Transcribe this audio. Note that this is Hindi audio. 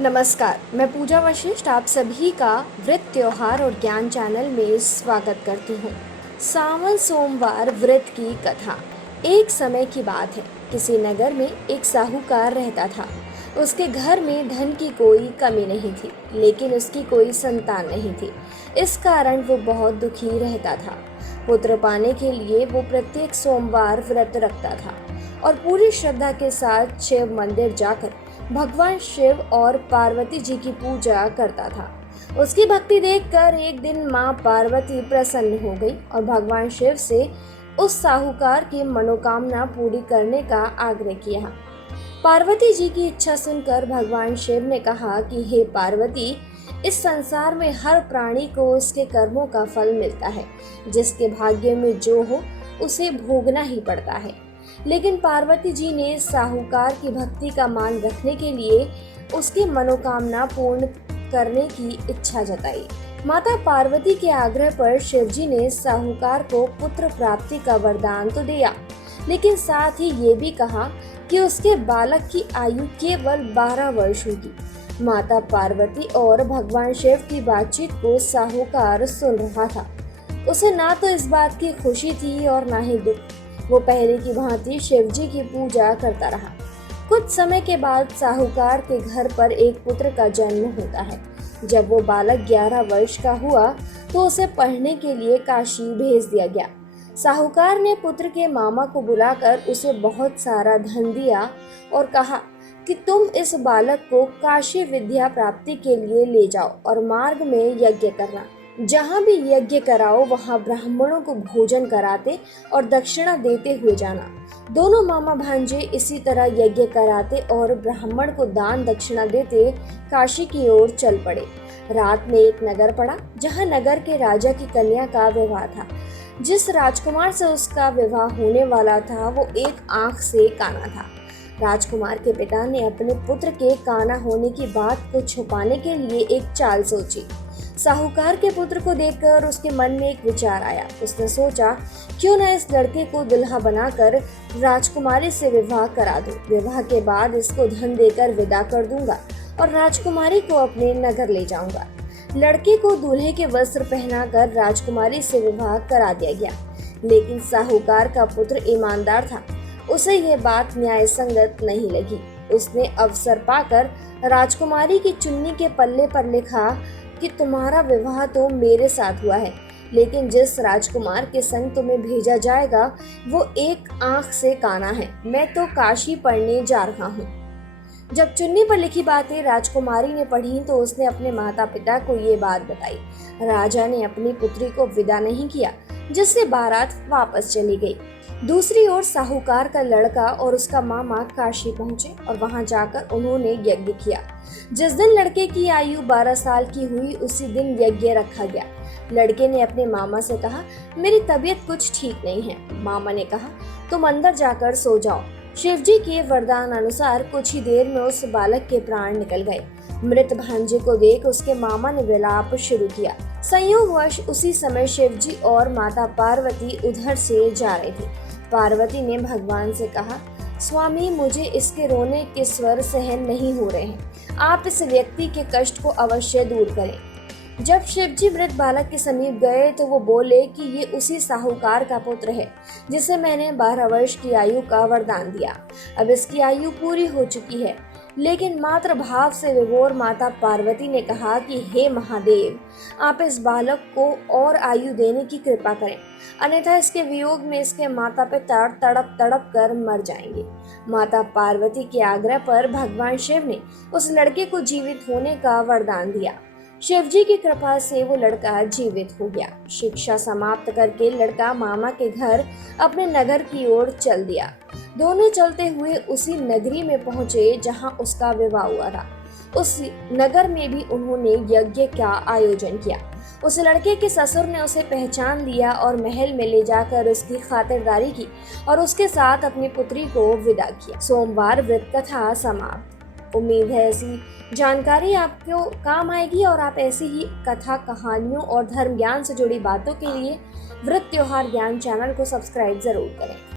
नमस्कार, मैं पूजा वशिष्ठ आप सभी का व्रत त्योहार और ज्ञान चैनल में स्वागत करती हूँ। सावन सोमवार व्रत की कथा। एक समय की बात है, किसी नगर में एक साहूकार रहता था। उसके घर में धन की कोई कमी नहीं थी, लेकिन उसकी कोई संतान नहीं थी। इस कारण वो बहुत दुखी रहता था। पुत्र पाने के लिए वो प्रत्येक सोमवार व्रत रखता था और पूरी श्रद्धा के साथ शिव मंदिर जाकर भगवान शिव और पार्वती जी की पूजा करता था। उसकी भक्ति देखकर एक दिन माँ पार्वती प्रसन्न हो गई और भगवान शिव से उस साहूकार की मनोकामना पूरी करने का आग्रह किया। पार्वती जी की इच्छा सुनकर भगवान शिव ने कहा कि हे पार्वती, इस संसार में हर प्राणी को उसके कर्मों का फल मिलता है। जिसके भाग्य में जो हो उसे भोगना ही पड़ता है। लेकिन पार्वती जी ने साहूकार की भक्ति का मान रखने के लिए उसकी मनोकामना पूर्ण करने की इच्छा जताई। माता पार्वती के आग्रह पर शिवजी ने साहूकार को पुत्र प्राप्ति का वरदान तो दिया, लेकिन साथ ही ये भी कहा कि उसके बालक की आयु केवल 12 वर्ष होगी। माता पार्वती और भगवान शिव की बातचीत को साहूकार सुन रहा था। उसे ना तो इस बात की खुशी थी और ना ही दुख। वो पहले की भांति शिवजी की पूजा करता रहा। कुछ समय के बाद साहूकार के घर पर एक पुत्र का जन्म होता है। जब वो बालक 11 वर्ष का हुआ तो उसे पढ़ने के लिए काशी भेज दिया गया। साहूकार ने पुत्र के मामा को बुलाकर उसे बहुत सारा धन दिया और कहा कि तुम इस बालक को काशी विद्या प्राप्ति के लिए ले जाओ और मार्ग में यज्ञ करना। जहाँ भी यज्ञ कराओ वहाँ ब्राह्मणों को भोजन कराते और दक्षिणा देते हुए जाना। दोनों मामा भांजे इसी तरह यज्ञ कराते और ब्राह्मण को दान दक्षिणा देते काशी की ओर चल पड़े। रात में एक नगर पड़ा जहाँ नगर के राजा की कन्या का विवाह था। जिस राजकुमार से उसका विवाह होने वाला था वो एक आंख से काना था। राजकुमार के पिता ने अपने पुत्र के काना होने की बात को छुपाने के लिए एक चाल सोची। साहूकार के पुत्र को देखकर उसके मन में एक विचार आया। उसने सोचा, क्यों न इस लड़के को दुल्हा बनाकर राजकुमारी से विवाह करा दूं। विवाह के बाद इसको धन देकर विदा कर दूंगा और राजकुमारी को अपने नगर ले जाऊंगा। लड़के को दूल्हे के वस्त्र पहनाकर राजकुमारी से विवाह करा दिया गया। लेकिन साहूकार का पुत्र ईमानदार था। उसे यह बात न्याय संगत नहीं लगी। उसने अवसर पाकर राजकुमारी की चुन्नी के पल्ले पर लिखा कि तुम्हारा विवाह तो मेरे साथ हुआ है, लेकिन जिस राजकुमार के संग तुम्हें भेजा जाएगा वो एक आंख से काना है। मैं तो काशी पढ़ने जा रहा हूँ। जब चुन्नी पर लिखी बातें राजकुमारी ने पढ़ी तो उसने अपने माता पिता को ये बात बताई। राजा ने अपनी पुत्री को विदा नहीं किया, जिससे बारात वापस चली गई। दूसरी ओर साहूकार का लड़का और उसका मामा काशी पहुंचे और वहां जाकर उन्होंने यज्ञ किया। जिस दिन लड़के की आयु 12 साल की हुई उसी दिन यज्ञ रखा गया। लड़के ने अपने मामा से कहा, मेरी तबीयत कुछ ठीक नहीं है। मामा ने कहा, तुम अंदर जाकर सो जाओ। शिवजी के वरदान अनुसार कुछ ही देर में उस बालक के प्राण निकल गए। मृत भांजे को देख उसके मामा ने विलाप शुरू किया। संयोगवश उसी समय शिवजी और माता पार्वती उधर से जा रहे थे। पार्वती ने भगवान से कहा, स्वामी, मुझे इसके रोने के स्वर सहन नहीं हो रहे हैं। आप इस व्यक्ति के कष्ट को अवश्य दूर करें। जब शिवजी मृत बालक के समीप गए तो वो बोले कि ये उसी साहूकार का पुत्र है जिसे मैंने 12 वर्ष की आयु का वरदान दिया। अब इसकी आयु पूरी हो चुकी है। लेकिन मात्र भाव से विभोर माता पार्वती ने कहा कि हे महादेव, आप इस बालक को और आयु देने की कृपा करें, अन्यथा इसके वियोग में इसके माता पिता तड़प तड़प कर मर जाएंगे। माता पार्वती के आग्रह पर भगवान शिव ने उस लड़के को जीवित होने का वरदान दिया। शिवजी की कृपा से वो लड़का जीवित हो गया। शिक्षा समाप्त करके लड़का मामा के घर अपने नगर की ओर चल दिया। दोनों चलते हुए उसी नगरी में पहुंचे जहां उसका विवाह हुआ था। उस नगर में भी उन्होंने यज्ञ का आयोजन किया। उस लड़के के ससुर ने उसे पहचान लिया और महल में ले जाकर उसकी खातिरदारी की और उसके साथ अपनी पुत्री को विदा किया। सोमवार व्रत कथा समाप्त। उम्मीद है ऐसी जानकारी आपको काम आएगी और आप ऐसी ही कथा, कहानियों और धर्म ज्ञान से जुड़ी बातों के लिए व्रत त्योहार ज्ञान चैनल को सब्सक्राइब जरूर करें।